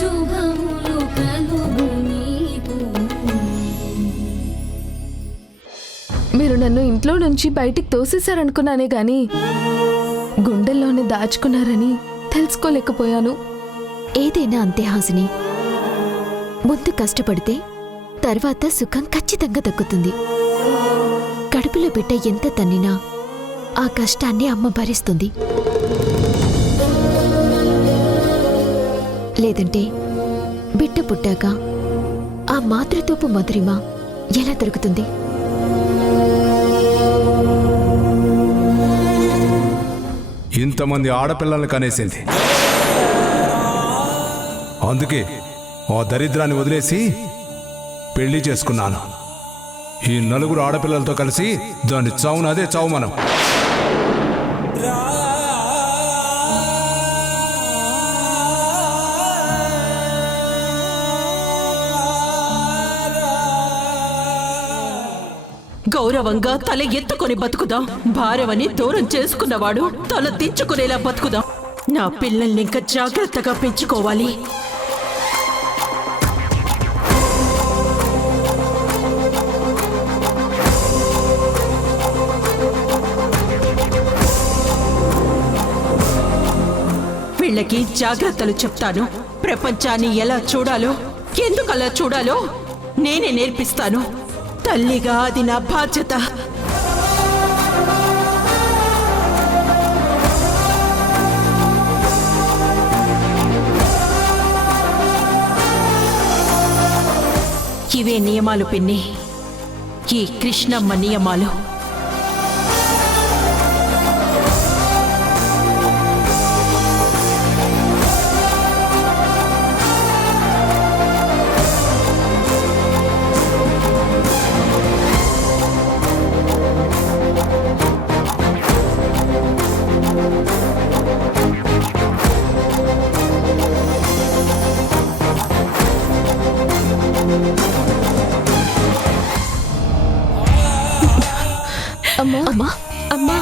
శుభములు కలుగు నీకు. మీరు నన్ను ఇంట్లో నుంచి బయటికి తోసేశారనుకున్నానే గాని గుండెల్లోనే దాచుకున్నారని తెలుసుకోలేకపోయాను. ఏదైనా అంతే హాసిని, ముందు కష్టపడితే తర్వాత సుఖం ఖచ్చితంగా దక్కుతుంది. కడుపులో బిడ్డ ఎంత తన్నినా ఆ కష్టాన్ని అమ్మ భరిస్తుంది. లేదంటే బిడ్డ పుట్టాక ఆ మాతృతూపు మధురిమ ఎలా దొరుకుతుంది? ఇంతమంది ఆడపిల్లల్ని కనేసింది. అందుకే ఆ దరిద్రాన్ని వదిలేసి పెళ్లి చేసుకున్నాను. ఈ నలుగురు ఆడపిల్లలతో కలిసి దాన్ని చావును అదే చావు మనం. గౌరవంగా తల ఎత్తుకొని బతుకుదాం. భార్యవని దూరం చేసుకున్నవాడు తల దించుకునేలా బతుకుదాం. నా పిల్లల్ని ఇంకా జాగ్రత్తగా పెంచుకోవాలి. వీళ్ళకి జాగ్రత్తలు చెప్తాను. ప్రపంచాన్ని ఎలా చూడాలో, ఎందుకు అలా చూడాలో నేనే నేర్పిస్తాను. తల్లిగా అది నా బాధ్యత. ఇవే నియమాలు పిన్ని, ఈ కృష్ణమ్మ నియమాలు. అమ్మా అమ్మా, అమ్మా,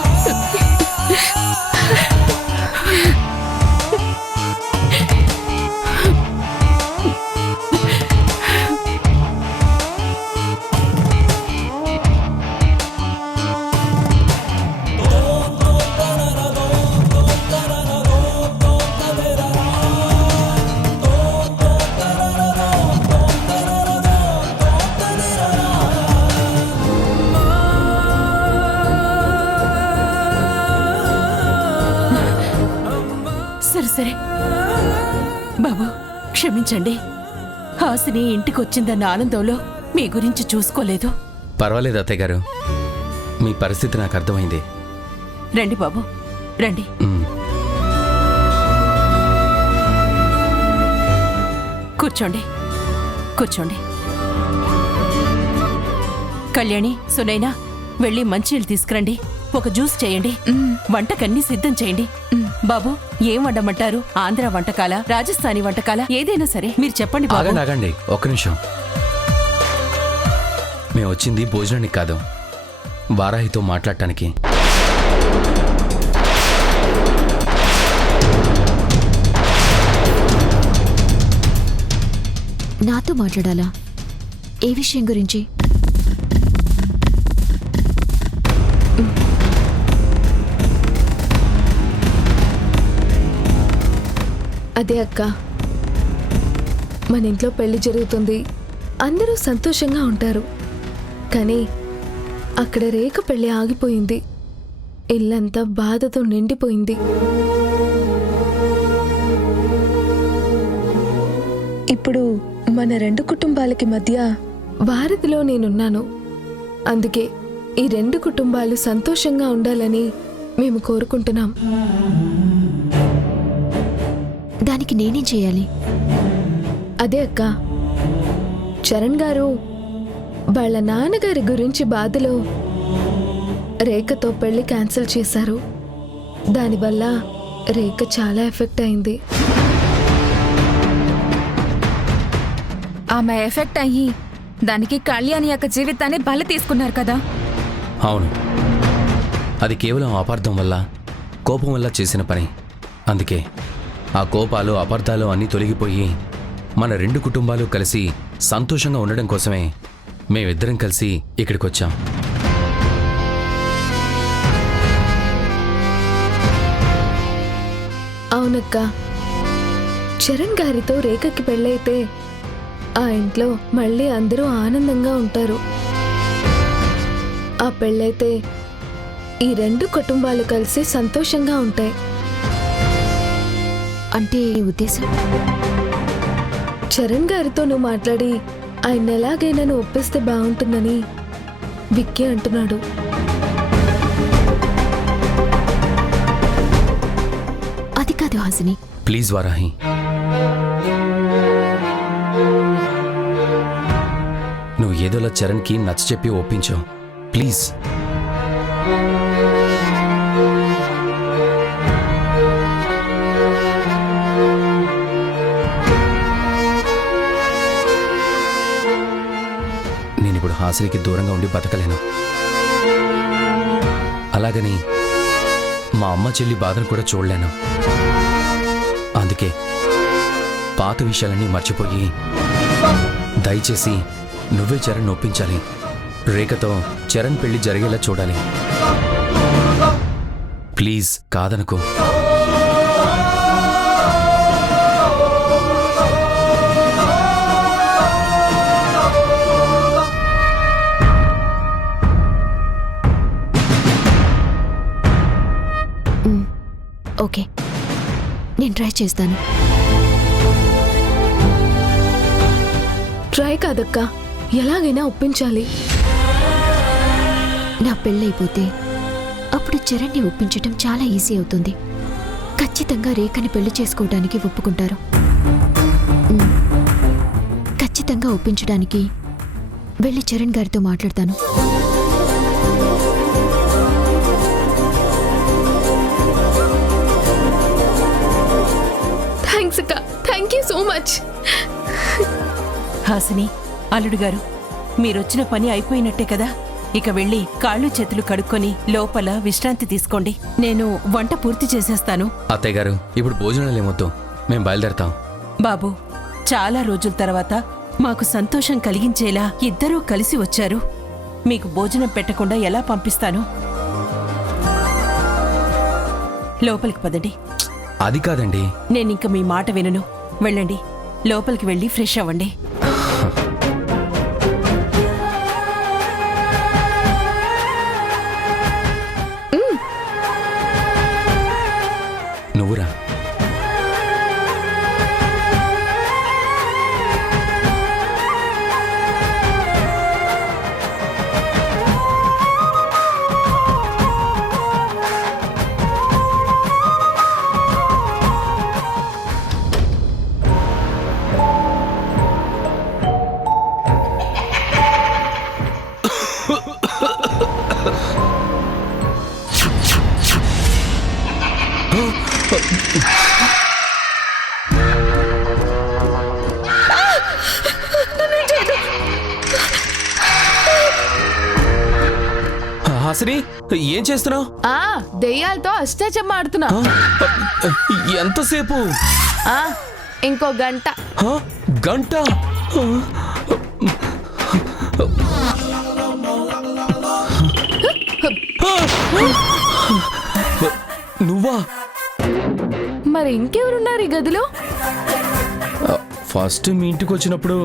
సరే బాబు, క్షమించండి. హాసిని ఇంటికొచ్చిందన్న ఆనందంలో మీ గురించి చూసుకోలేదు. పర్వాలేదు అత్తయ్య గారు, మీ పరిస్థితి నాకు అర్థమైంది. రండి బాబు, రండి. కూర్చోండి, కూర్చోండి. కళ్యాణి, సునైనా వెళ్ళి మంచినీళ్ళు తీసుకురండి. ఒక జ్యూస్ చేయండి. వంటకన్నీ సిద్ధం చేయండి. బాబు, ఏం వండమంటారు? ఆంధ్ర వంటకాల, రాజస్థానీ వంటకాల, ఏదైనా సరే మీరు చెప్పండి బాబు. ఆగండి, ఒక్క నిమిషం. మేము వచ్చింది భోజనానికి కాదు, వారాహితో మాట్లాడటానికి. నాతో మాట్లాడాలా? ఏ విషయం గురించి? అదే అక్క, మన ఇంట్లో పెళ్లి జరుగుతుంది, అందరూ సంతోషంగా ఉంటారు. కానీ అక్కడ రేఖ పెళ్లి ఆగిపోయింది. ఇల్లంతా బాధతో నిండిపోయింది. ఇప్పుడు మన రెండు కుటుంబాలకి మధ్య వారధిలో నేనున్నాను. అందుకే ఈ రెండు కుటుంబాలు సంతోషంగా ఉండాలని మేము కోరుకుంటున్నాం. దానికి నేనేం చేయాలి? అదే అక్క, చరణ్ గారు వాళ్ళ నాన్నగారి గురించి బాధలో రేఖతో పెళ్లి క్యాన్సిల్ చేశారు. దానివల్ల రేఖ చాలా ఎఫెక్ట్ అయింది. ఆమె ఎఫెక్ట్ అయ్యి దానికి కళ్యాణి యొక్క జీవితాన్ని బలి తీసుకున్నారు కదా. అవును, అది కేవలం అపార్థం వల్ల, కోపం వల్ల చేసిన పని. అందుకే ఆ కోపాలు, అపార్థాలు అన్నీ తొలగిపోయి మన రెండు కుటుంబాలు కలిసి సంతోషంగా ఉండడం కోసమే మేమిద్దరం కలిసి ఇక్కడికి వచ్చాం. అవునక్క, చరణ్ గారితో రేఖకి పెళ్ళైతే ఆ ఇంట్లో మళ్ళీ అందరూ ఆనందంగా ఉంటారు. ఆ పెళ్ళైతే ఈ రెండు కుటుంబాలు కలిసి సంతోషంగా ఉంటాయి. అంటే నీ ఉద్దేశం? చరణ్ గారితో నువ్వు మాట్లాడి ఆయన ఎలాగైనా నువ్వు ఒప్పిస్తే బాగుంటుందని విక్కీ అంటున్నాడు. అది కాదు హాసిని. ప్లీజ్ వారాహి, నువ్వు ఏదోలా చరణ్కి నచ్చచెప్పి ఒప్పించావు. ప్లీజ్. నేనిప్పుడు హాసినికి దూరంగా ఉండి బతకలేను. అలాగని మా అమ్మ చెల్లి బాధను కూడా చూడలేను. అందుకే పాత విషయాలన్నీ మర్చిపోయి దయచేసి నువ్వే చరణ్ ఒప్పించాలి. రేఖతో చరణ్ పెళ్లి జరిగేలా చూడాలి. ప్లీజ్ కాదనుకో. ఓకే, నేను ట్రై చేస్తాను. ట్రై కాదక్క, ఎలాగైనా ఒప్పించాలి. నా పెళ్ళైపోతే అప్పుడు చరణ్ని ఒప్పించటం చాలా ఈజీ అవుతుంది. ఖచ్చితంగా రేఖని పెళ్లి చేసుకోవడానికి ఒప్పుకుంటారు. ఖచ్చితంగా ఒప్పించడానికి వెళ్ళి చరణ్ గారితో మాట్లాడతాను. థ్యాంక్స్ అక్క, thank you so much. Hasini, అల్లుడు గారు, మీరొచ్చిన పని అయిపోయినట్టే కదా. ఇక వెళ్ళి కాళ్ళు చేతులు కడుక్కొని లోపల విశ్రాంతి తీసుకోండి. నేను వంట పూర్తి చేసేస్తాను. అత్తయ్య గారు, ఇప్పుడు భోజనాలు ఏమొద్దు, మేం బయలుదేరతాం. బాబు, చాలా రోజుల తర్వాత మాకు సంతోషం కలిగించేలా ఇద్దరూ కలిసి వచ్చారు. మీకు భోజనం పెట్టకుండా ఎలా పంపిస్తాను? లోపలికి పదండి. అది కాదండి. నేనింక మీ మాట వినను. వెళ్ళండి, లోపలికి వెళ్ళి ఫ్రెష్ అవ్వండి. నువ్వురా. హాసిని, ఏం చేస్తున్నావు? దెయ్యాలతో అష్టాచెమ్మ ఆడుతున్నా. ఎంతసేపు? ఇంకో గంట. గంట? నువ్వా? మరి ఇంకెవరున్నారు ఈ గదిలో? ఫస్ట్ మీ ఇంటికి వచ్చినప్పుడు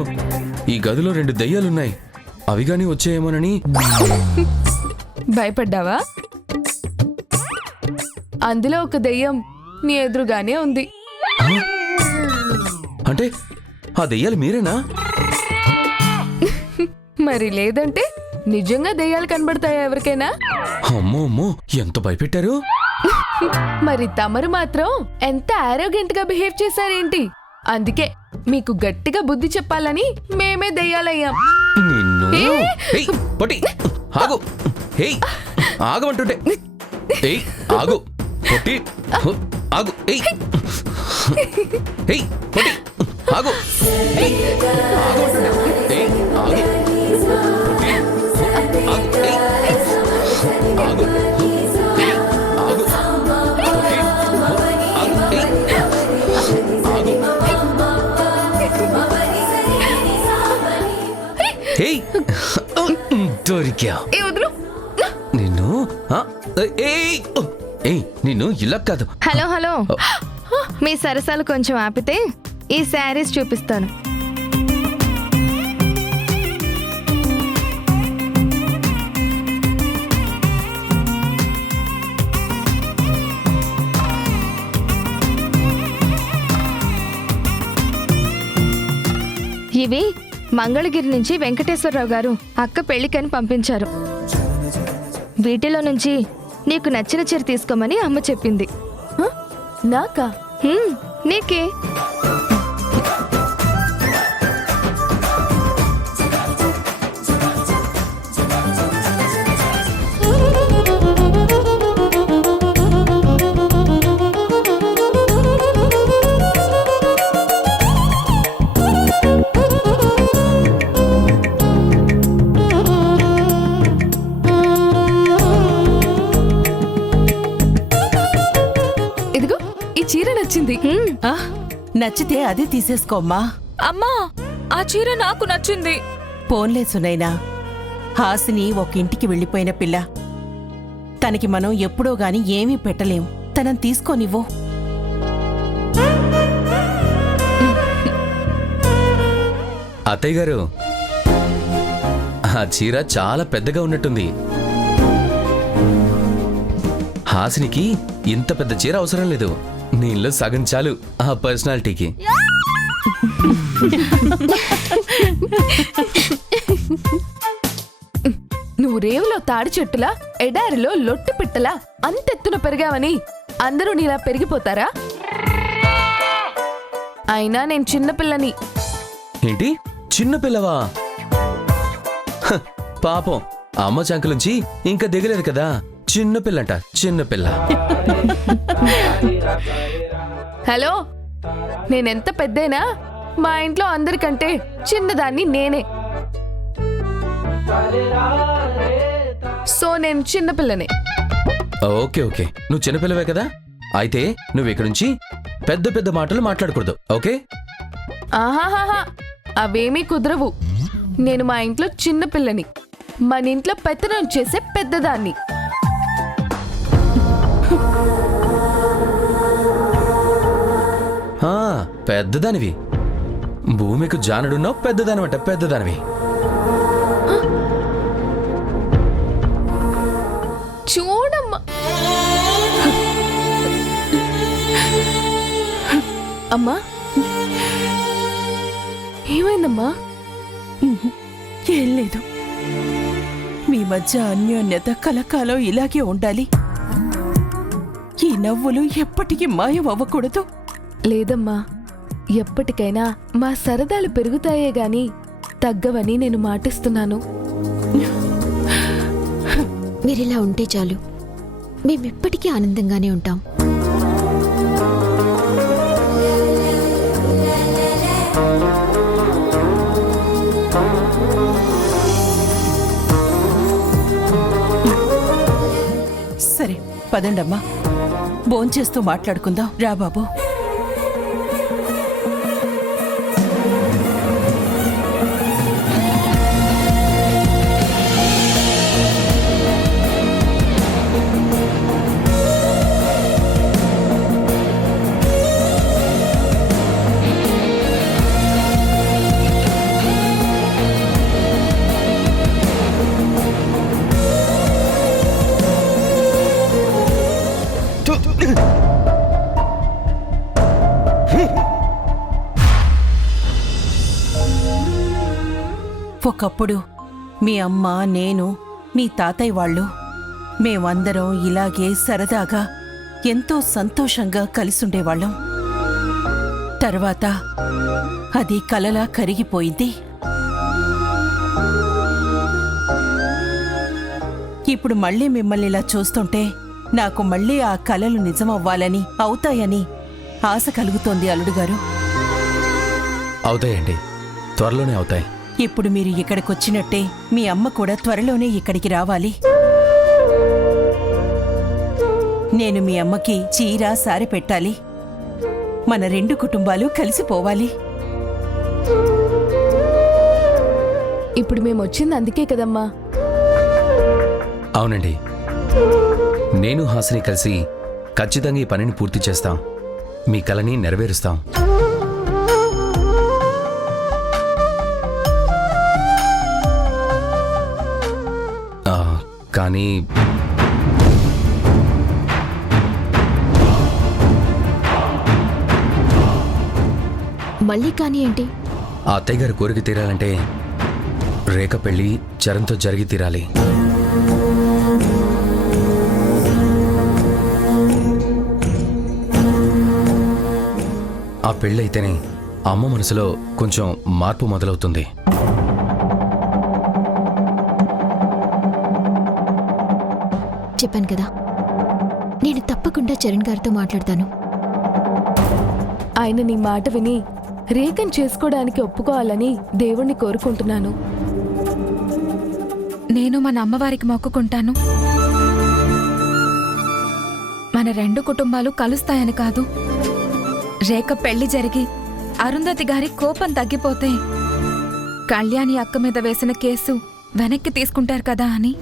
ఈ గదిలో 2 దయ్యాలున్నాయి. అవి గాని వచ్చాయేమోనని. భయపడ్డావా? అందులో ఒక దెయ్యం నీ ఎదురుగానే ఉంది. అంటే ఆ దెయ్యాలు మీరేనా? మరి లేదంటే నిజంగా దెయ్యాలు కనబడతాయా ఎవరికైనా? అమ్మో అమ్మో, ఎంత భయపెట్టారు. మరి తమరు మాత్రం ఎంత ఆరోగ్యంట్ గా బిహేవ్ చేశారేంటి? అందుకే మీకు గట్టిగా బుద్ధి చెప్పాలని మేమే దెయ్యాలయ్యాం. నిన్ను ఏయ్, పొట్టి ఆగు. ఏయ్, ఆగమంటుంటే. ఏయ్, ఆగు పొట్టి, ఆగు. ఏయ్, ఏయ్, పొట్టి, ఆగు. ఏయ్, ఆగమంటుంటే. ఏయ్, ఆగు. పొట్టి, ఆగు. ఏయ్, ఆగు. ఏయ్, ఆగు. పొట్టి, ఆగు. ఏయ్, ఆగు. దొరికా ఏ వదులు. నిన్ను ఆ, ఏయ్, ఓ, ఏయ్ నిన్ను ఇలా కాదు. హలో హలో మీ సరసాలు కొంచెం ఆపితే ఈ శారీస్ చూపిస్తాను. ఇవి మంగళగిరి నుంచి వెంకటేశ్వరరావు గారు అక్క పెళ్లికని పంపించారు. వీటిలో నుంచి నీకు నచ్చిన చీర తీసుకోమని అమ్మ చెప్పింది. హ? నాకా? నీకే. ఇదిగో ఈ చీర నచ్చింది. ఆ, నచ్చితే అదే తీసేసుకోమ్మా. అమ్మా ఆ చీర నాకు నచ్చింది. పోన్లే సునైనా, హాసిని ఒక ఇంటికి వెళ్ళిపోయిన పిల్ల. తనకి మనం ఎప్పుడో గాని ఏమీ పెట్టలేం. తనని తీసుకోనివ్వు. అత్తయ్య గారు, ఆ చీర చాలా పెద్దగా ఉన్నట్టుంది. హాసినికి ఇంత పెద్ద చీర అవసరం లేదు. నీళ్ళు సగం చాలు ఆ పర్సనాలిటీకి. నువ్వు రేవులో తాడి చెట్టులా, ఎడారిలో లొట్టు పిట్టలా అంతెత్తున పెరిగావని అందరూ నీలా పెరిగిపోతారా? అయినా నేను చిన్నపిల్లని. ఏంటి చిన్నపిల్లవా? హ, పాపం అమ్మ చంకలుంచి ఇంకా దిగలేదు కదా. చిన్నపిల్లంట, చిన్నపిల్ల. హలో, నేనెంత పెద్దైనా మా ఇంట్లో అందరికంటే చిన్నదాన్ని నేనే. సో నేను చిన్నపిల్లనే. ఓకే ఓకే, నువ్వు చిన్నపిల్లవే కదా. అయితే నువ్వు ఇక్కడ నుంచి పెద్ద పెద్ద మాటలు మాట్లాడకూడదు, ఓకే? ఆహాహాహా, అవేమీ కుదరవు. నేను మా ఇంట్లో చిన్నపిల్లని, మన ఇంట్లో పెత్తనం చేసే పెద్దదాన్ని. ఆ, పెద్దదానివి. భూమికి జానడున్నావు, పెద్దదానివట, పెద్దదానివి. చూడమ్మా. అమ్మా, ఏమైందమ్మా? ఏం లేదు. మీ మధ్య అన్యోన్యత కలకాలం ఇలాగే ఉండాలి. ఈ నవ్వులు ఎప్పటికీ మాయం అవ్వకూడదు. లేదమ్మా, ఎప్పటికైనా మా సరదాలు పెరుగుతాయే గాని తగ్గవని నేను మాటిస్తున్నాను. మీరిలా ఉంటే చాలు, మేమెప్పటికీ ఆనందంగానే ఉంటాం. సరే పదండమ్మా, భోంచేస్తూ మాట్లాడుకుందాం. రా బాబు. ఒకప్పుడు మీ అమ్మ, నేను, మీ తాతయ్య వాళ్ళు మేమందరం ఇలాగే సరదాగా ఎంతో సంతోషంగా కలిసుండేవాళ్ళం. తర్వాత అది కలలా కరిగిపోయింది. ఇప్పుడు మళ్ళీ మిమ్మల్ని ఇలా చూస్తుంటే నాకు మళ్ళీ ఆ కలలు నిజమవ్వాలని, అవుతాయని ఆశ కలుగుతోంది అల్లుడు గారు. అవుతాయండి, త్వరలోనే అవుతాయి. ఇప్పుడు మీరు ఇక్కడికొచ్చినట్టే మీ అమ్మ కూడా త్వరలోనే ఇక్కడికి రావాలి. నేను మీ అమ్మకి చీర, సారె పెట్టాలి. మన రెండు కుటుంబాలు కలిసిపోవాలి. ఇప్పుడు మేము వచ్చింది అందుకే కదమ్మా. అవునండి, నేను హాసిని కలిసి ఖచ్చితంగా ఈ పనిని పూర్తి చేస్తాం. మీ కలని నెరవేరుస్తాం. కానీ మళ్ళీ కానీ ఏంటి? ఆ అత్తయ్య గారి కోరిక తీరాలంటే రేఖ పెళ్లి చరణ్తో జరిగి తీరాలి. ఆ పెళ్ళైతేనే అమ్మ మనసులో కొంచెం మార్పు మొదలవుతుంది. చెప్పాను కదా, నేను తప్పకుండా చరణ్ గారితో మాట్లాడతాను. ఆయన నీ మాట విని రేఖను చేసుకోవడానికి ఒప్పుకోవాలని దేవుణ్ణి కోరుకుంటున్నాను. నేను మన అమ్మవారికి మొక్కుకుంటాను. మన 2 కుటుంబాలు కలుస్తాయని కాదు, రేఖ పెళ్లి జరిగి అరుంధతి గారి కోపం తగ్గిపోతే కళ్యాణి అక్క మీద వేసిన కేసు వెనక్కి తీసుకుంటారు కదా అని.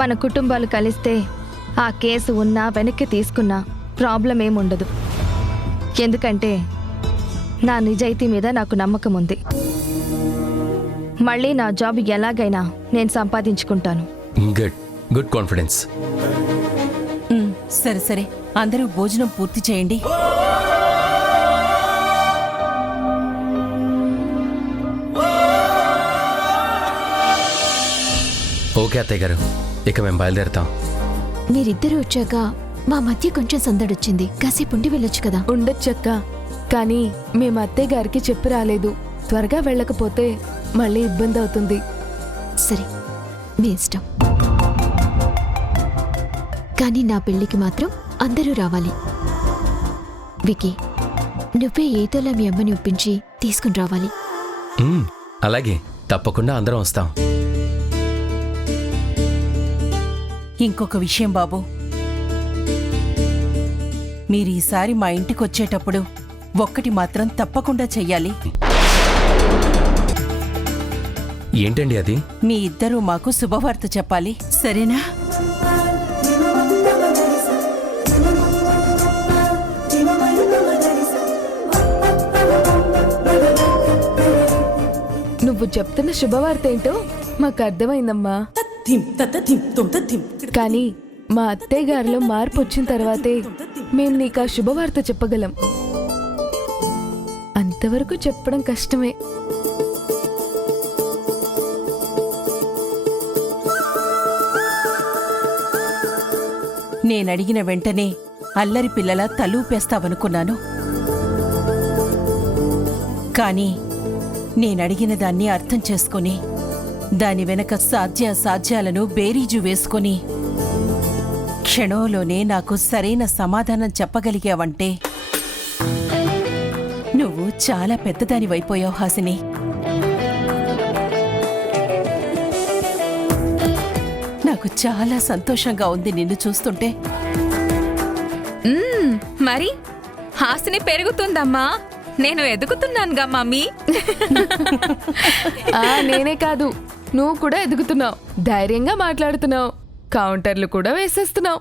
మన కుటుంబాలు కలిస్తే ఆ కేసు ఉన్నా వెనక్కి తీసుకున్నా ప్రాబ్లం ఏముండదు. ఎందుకంటే నా నిజాయితీ మీద నాకు నమ్మకం ఉంది. మళ్ళీ నా జాబ్ ఎలాగైనా నేను సంపాదించుకుంటాను. Good confidence. సరే సరే, అందరూ భోజనం పూర్తి చేయండి. ఓకే అత్తయ్య గారు, ఇక మేము బయలుదేరుతాం. మీరిద్దరూ వచ్చాక మా మధ్య కొంచెం సందడొచ్చింది. కాసేపు ఉండి వెళ్ళొచ్చు కదా. ఉండొచ్చక్క, కానీ మేము అత్తయ్య గారికి చెప్పి రాలేదు. త్వరగా వెళ్ళకపోతే మళ్ళీ ఇబ్బంది అవుతుంది. సరే, మీ ఇష్టం. కానీ నా పెళ్లికి మాత్రం అందరూ రావాలి. వికీ, నువ్వే ఏదోలా మీ అమ్మని ఒప్పించి తీసుకుని రావాలి. అలాగే, తప్పకుండా అందరం వస్తాం. ఇంకొక విషయం బాబు, మీరు ఈసారి మా ఇంటికొచ్చేటప్పుడు ఒక్కటి మాత్రం తప్పకుండా చెయ్యాలి. ఏంటండి అది? మీ ఇద్దరూ మాకు శుభవార్త చెప్పాలి, సరేనా? నువ్వు చెప్తున్న శుభవార్త ఏంటో మాకు అర్థమైందమ్మా. కానీ మా అత్తయ్య గారిలో మార్పు వచ్చిన తర్వాతే మేము నీకు ఆ శుభవార్త చెప్పగలం. అంతవరకు చెప్పడం కష్టమే. నేనడిగిన వెంటనే అల్లరి పిల్లల తలూపేస్తావనుకున్నాను. కానీ నేనడిగిన దాన్ని అర్థం చేసుకుని దాని వెనక సాధ్యాసాధ్యాలను బేరీజు వేసుకుని క్షణంలోనే నాకు సరైన సమాధానం చెప్పగలిగావంటే నువ్వు చాలా పెద్దదానివైపోయావు హాసిని. నాకు చాలా సంతోషంగా ఉంది నిన్ను చూస్తుంటే. మరి హాసిని పెరుగుతుందమ్మా. నేను ఎదుగుతున్నానుగా మమ్మీ. నేనే కాదు, నువ్వు కూడా ఎదుగుతున్నావు. ధైర్యంగా మాట్లాడుతున్నావు, కౌంటర్లు కూడా వేసేస్తున్నావు.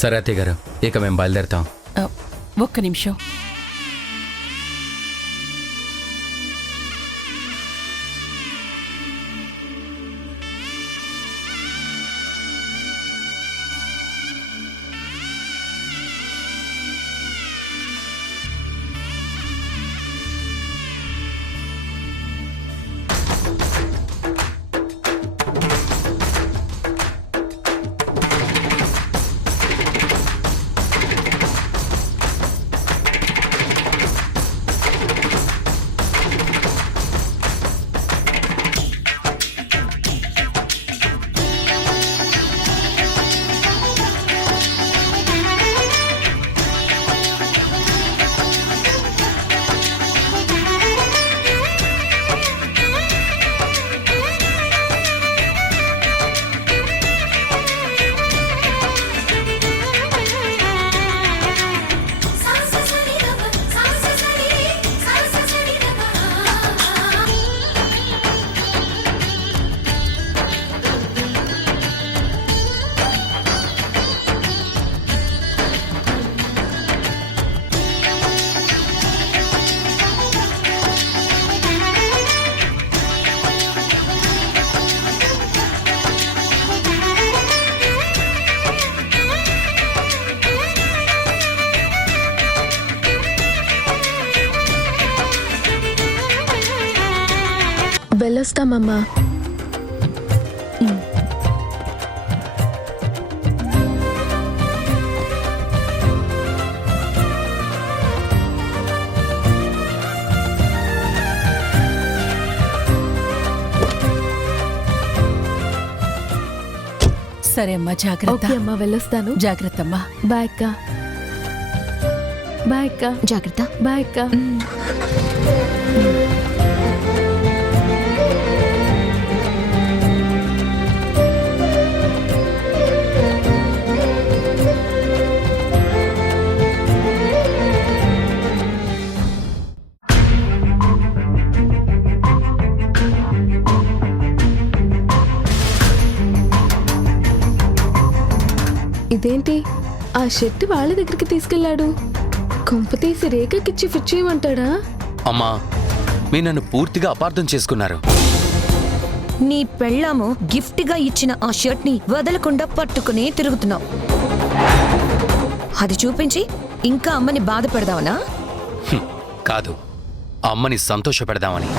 సరే అత్తయ్య గారు, ఇక మేము బయలుదేరుతాం. ఒక్క నిమిషం. వస్తామమ్మా. సరే అమ్మా, జాగ్రత్త. ఓకే అమ్మా, వెళ్ళొస్తాను. జాగ్రత్త అమ్మా. బాయ్ అక్క. బాయ్ అక్క. జాగ్రత్త. బాయ్ అక్క. ఇదేంటి, ఆ షర్ట్ వాళ్ళ దగ్గరికి తీసుకెళ్లాడు? కొంప తీసి రేఖకిచ్చి ఫిట్ చేయమంటాడా? అమ్మా, మీరు నన్ను పూర్తిగా అపార్థం చేసుకున్నారు. నీ పెళ్ళాము గిఫ్ట్గా ఇచ్చిన ఆ షర్ట్ ని వదలకుండా పట్టుకునే తిరుగుతున్నావు. అది చూపించి ఇంకా అమ్మని బాధ పెడదావనా? కాదు, అమ్మని సంతోష పెడదామని.